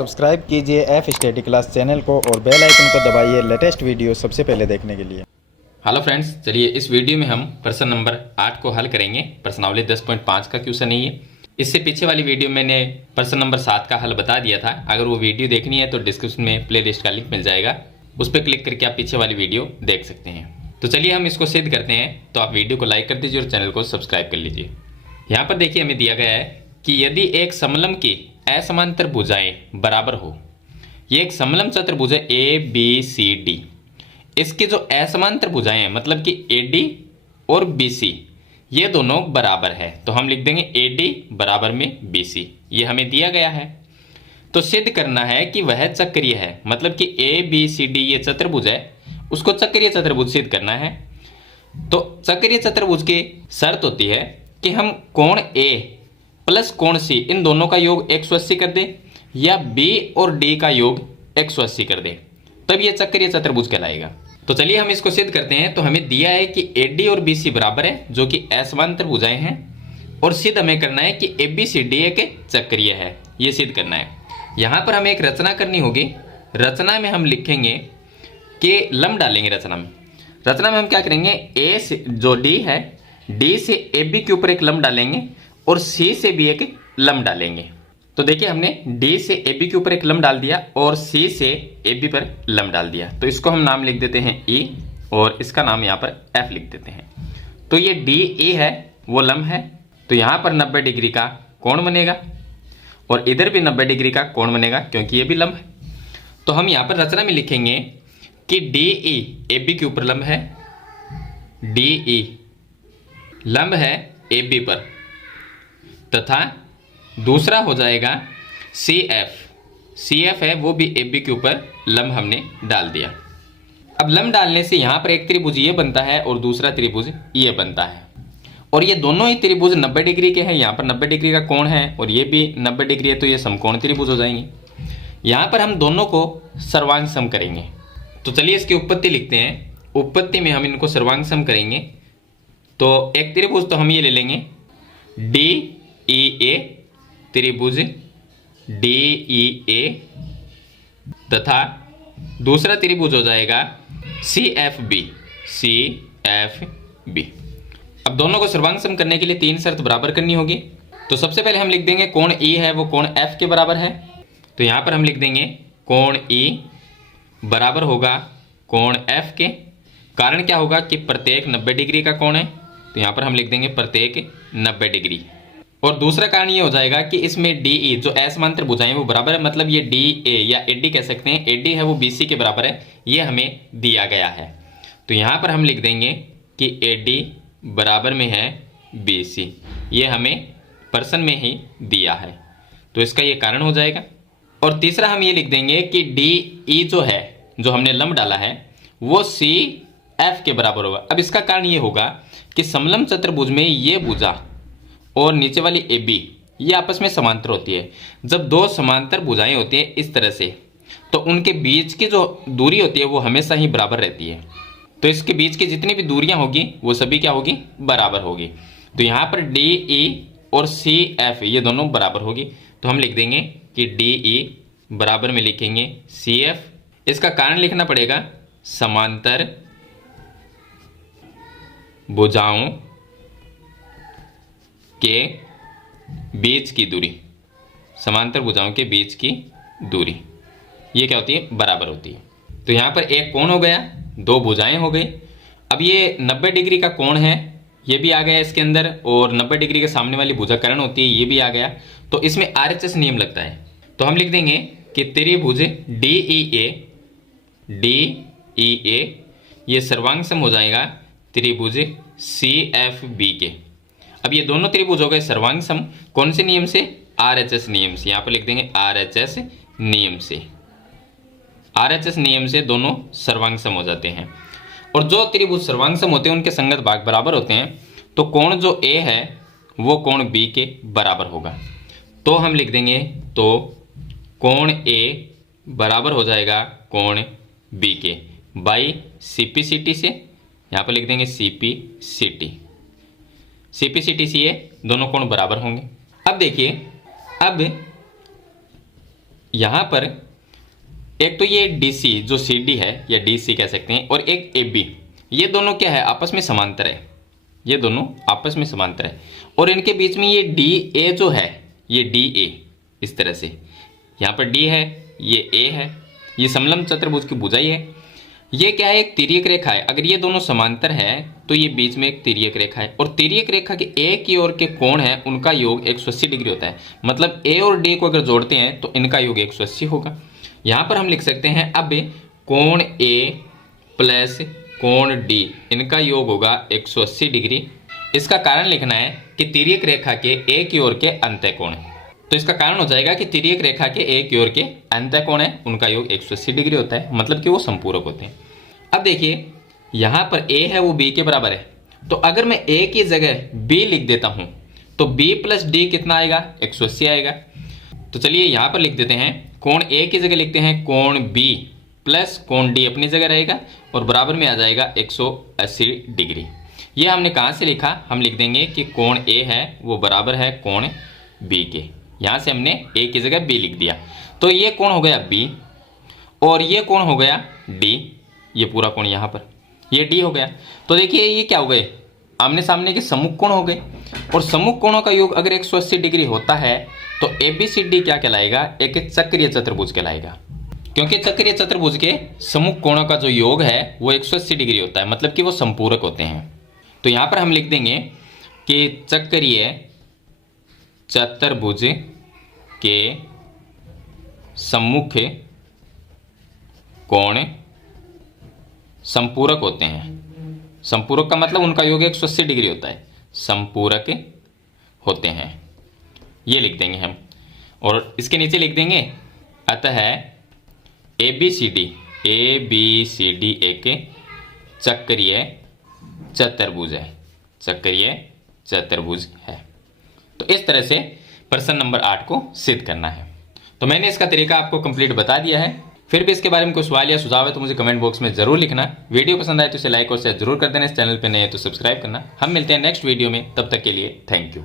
Subscribe कीजिए F study class channel को और बेल आइकन को दबाइए लेटेस्ट वीडियो सबसे पहले देखने के लिए। हेलो फ्रेंड्स, चलिए इस वीडियो में हम प्रश्न नंबर 8 को हल करेंगे। प्रश्नावली 10.5 का क्वेश्चन है ये। इससे पीछे वाली वीडियो मैंने प्रश्न नंबर 7 का हल बता दिया था। अगर वो वीडियो देखनी है तो डिस्क्रिप्शन में प्लेलिस्ट का लिंक मिल जाएगा, उस पर क्लिक करके आप पीछे वाली वीडियो देख सकते हैं। तो चलिए हम इसको सिद्ध करते हैं। तो आप वीडियो को लाइक कर दीजिए और चैनल को सब्सक्राइब कर लीजिए। यहाँ पर देखिए हमें दिया गया है कि यदि एक समलंब की असमांतर भुजाएं बराबर हो, ये एक समलंब चतुर्भुज है ए बी सी डी। इसकी जो असमांतर भुजाएं हैं मतलब कि ए डी और बी सी ये दोनों बराबर है, तो हम लिख देंगे ए डी बराबर में बी सी। ये हमें दिया गया है। तो सिद्ध करना है कि वह चक्रीय है, मतलब कि ए बी सी डी ये चतुर्भुज है, उसको चक्रीय चतुर्भुज सिद्ध करना है। तो चक्रीय चतुर्भुज की शर्त होती है कि हम कोण ए प्लस कोण सी इन दोनों का योग 180 कर दें या बी और डी का योग 180 कर दें, तब ये चक्रीय चतुर्भुज कहलाएगा। तो चलिए हम इसको सिद्ध करते हैं। तो हमें दिया है कि ए डी और बी सी बराबर है, जो कि असमांतर भुजाएं हैं, और सिद्ध हमें करना है कि ए बी सी डी एक चक्रीय है। ये सिद्ध करना है। यहाँ पर हमें एक रचना करनी होगी। रचना में हम लिखेंगे कि लंब डालेंगे। रचना में हम क्या करेंगे, ए से जो डी है, डी से ए बी के ऊपर एक लंब डालेंगे और सी से भी एक लंब डालेंगे। तो देखिए हमने डी से ए बी के ऊपर एक लंब डाल दिया और सी से ए बी पर लंब डाल दिया। तो इसको हम नाम लिख देते हैं ई और इसका नाम यहाँ पर एफ लिख देते हैं। तो ये डी ई है, वो लंब है, तो यहाँ पर 90 डिग्री का कोण बनेगा और इधर भी 90 डिग्री का कोण बनेगा क्योंकि ये भी लंब है। तो हम यहाँ पर रचना में लिखेंगे कि डी ई ए बी के ऊपर लंब है, डी ई लंब है ए बी पर, तथा दूसरा हो जाएगा सी एफ है, वो भी ए बी के ऊपर लंब हमने डाल दिया। अब लंब डालने से यहाँ पर एक त्रिभुज ये बनता है और दूसरा त्रिभुज ये बनता है, और ये दोनों ही त्रिभुज 90 डिग्री के हैं। यहाँ पर 90 डिग्री का कोण है और ये भी 90 डिग्री है, तो ये समकोण त्रिभुज हो जाएंगे। यहाँ पर हम दोनों को सर्वांग सम करेंगे। तो चलिए इसकी उत्पत्ति लिखते हैं। उत्पत्ति में हम इनको सर्वांग सम करेंगे। तो एक त्रिभुज तो हम ये ले लेंगे डी ई ए, त्रिभुज डी ई ए, तथा दूसरा त्रिभुज हो जाएगा सी एफ बी। अब दोनों को सर्वांग सम करने के लिए 3 शर्त बराबर करनी होगी। तो सबसे पहले हम लिख देंगे कोण ई है वो कोण एफ के बराबर है। तो यहां पर हम लिख देंगे कोण ई बराबर होगा कोण एफ के। कारण क्या होगा कि प्रत्येक 90 डिग्री का कोण है, तो यहां पर हम लिख देंगे प्रत्येक 90 डिग्री। और दूसरा कारण ये हो जाएगा कि इसमें डी ई जो असमांतर भुजाएं वो बराबर है, मतलब ये डी ए या एडी कह सकते हैं। एडी है वो बी सी के बराबर है, ये हमें दिया गया है। तो यहाँ पर हम लिख देंगे कि एडी बराबर में है बी सी, ये हमें प्रश्न में ही दिया है, तो इसका ये कारण हो जाएगा। और तीसरा हम ये लिख देंगे कि डी ई जो है, जो हमने लंब डाला है, वो सी एफ के बराबर होगा। अब इसका कारण ये होगा कि समलंब चतुर्भुज में ये भुजा और नीचे वाली ए बी ये आपस में समांतर होती है। जब दो समांतर भुजाएं होती हैं इस तरह से, तो उनके बीच की जो दूरी होती है वो हमेशा ही बराबर रहती है। तो इसके बीच की जितनी भी दूरियां होगी वो सभी क्या होगी, बराबर होगी। तो यहाँ पर डी ई और सी एफ ये दोनों बराबर होगी। तो हम लिख देंगे कि डी ई बराबर में लिखेंगे सी एफ। इसका कारण लिखना पड़ेगा समांतर भुजाओं के बीच की दूरी, समांतर भुजाओं के बीच की दूरी ये क्या होती है, बराबर होती है। तो यहाँ पर एक कोण हो गया, 2 भुजाएं हो गई। अब ये 90 डिग्री का कोण है, ये भी आ गया इसके अंदर, और 90 डिग्री के सामने वाली भुजा कर्ण होती है, ये भी आ गया। तो इसमें आरएचएस नियम लगता है। तो हम लिख देंगे कि त्रिभुज डी ई ए ये सर्वांग सम हो जाएगा त्रिभुज सी एफ बी के। अब ये दोनों त्रिभुज हो गए सर्वांग सम, कौन से नियम से, आरएचएस नियम से। यहाँ पर लिख देंगे आरएचएस नियम से। आरएचएस नियम से दोनों सर्वांग सम हो जाते हैं। और जो त्रिभुज सर्वांग सम होते हैं उनके संगत भाग बराबर होते हैं। तो कोण जो ए है वो कोण बी के बराबर होगा। तो हम लिख देंगे तो कोण ए बराबर हो जाएगा कोण बी के बाई सीपी सीटी से। यहाँ पर लिख देंगे सीपी सीटी से ये दोनों कोण बराबर होंगे। अब देखिए, अब यहाँ पर एक तो ये DC जो CD है या DC कह सकते हैं, और एक AB, ये दोनों क्या है, आपस में समांतर है। ये दोनों आपस में समांतर है और इनके बीच में ये DA जो है, ये DA इस तरह से, यहाँ पर D है, ये A है, ये समलंब चतुर्भुज की भुजाई है। ये क्या है, एक तिर्यक रेखा है। अगर ये दोनों समांतर है तो ये बीच में एक तिर्यक रेखा है, और तिर्यक रेखा के एक की ओर के कोण है उनका योग 180 डिग्री होता है। मतलब A और D को अगर जोड़ते हैं तो इनका योग 180 होगा। यहाँ पर हम लिख सकते हैं अब कोण A प्लस कोण D, इनका योग होगा 180 डिग्री। इसका कारण लिखना है कि तिर्यक रेखा के एक की ओर के अंतः कोण है, तो इसका कारण हो जाएगा कि तिर्यक रेखा के एक की ओर के अंतः कोण है उनका योग 180 डिग्री होता है, मतलब कि वो संपूरक होते हैं। अब देखिए यहाँ पर A है वो B के बराबर है, तो अगर मैं A की जगह B लिख देता हूँ तो B प्लस D कितना आएगा, 180 आएगा। तो चलिए यहाँ पर लिख देते हैं, कोण A की जगह लिखते हैं कोण B प्लस कोण D अपनी जगह रहेगा और बराबर में आ जाएगा 180 डिग्री। ये हमने कहाँ से लिखा, हम लिख देंगे कि कोण A है वो बराबर है कोण B के। यहाँ से हमने A की जगह B लिख दिया, तो ये कोण हो गया B और ये कोण हो गया D, ये पूरा कोण यहाँ पर ये D हो गया। तो देखिए ये क्या हो गए, आमने सामने के सम्मुख कोण हो गए, और सम्मुख कोणों का योग अगर 180 डिग्री होता है तो ABCD क्या कहलाएगा, एक चक्रीय चतुर्भुज कहलाएगा, क्योंकि चक्रीय चतुर्भुज के सम्मुख कोणों का जो योग है वो 180 डिग्री होता है, मतलब कि वो संपूरक होते हैं। तो यहाँ पर हम लिख देंगे कि चक्रीय चतुर्भुज के सम्मुख कोण संपूरक होते हैं। संपूरक का मतलब उनका योग 180 डिग्री होता है, संपूरक होते हैं, ये लिख देंगे हम। और इसके नीचे लिख देंगे अतः ABCD एक चक्रीय चतुर्भुज है, चक्रीय चतुर्भुज है। तो इस तरह से प्रश्न नंबर 8 को सिद्ध करना है। तो मैंने इसका तरीका आपको कंप्लीट बता दिया है। फिर भी इसके बारे में कोई सवाल या सुझाव है तो मुझे कमेंट बॉक्स में जरूर लिखना। वीडियो पसंद आए तो इसे लाइक और शेयर जरूर कर देना। इस चैनल पे नए हैं तो सब्सक्राइब करना। हम मिलते हैं नेक्स्ट वीडियो में, तब तक के लिए थैंक यू।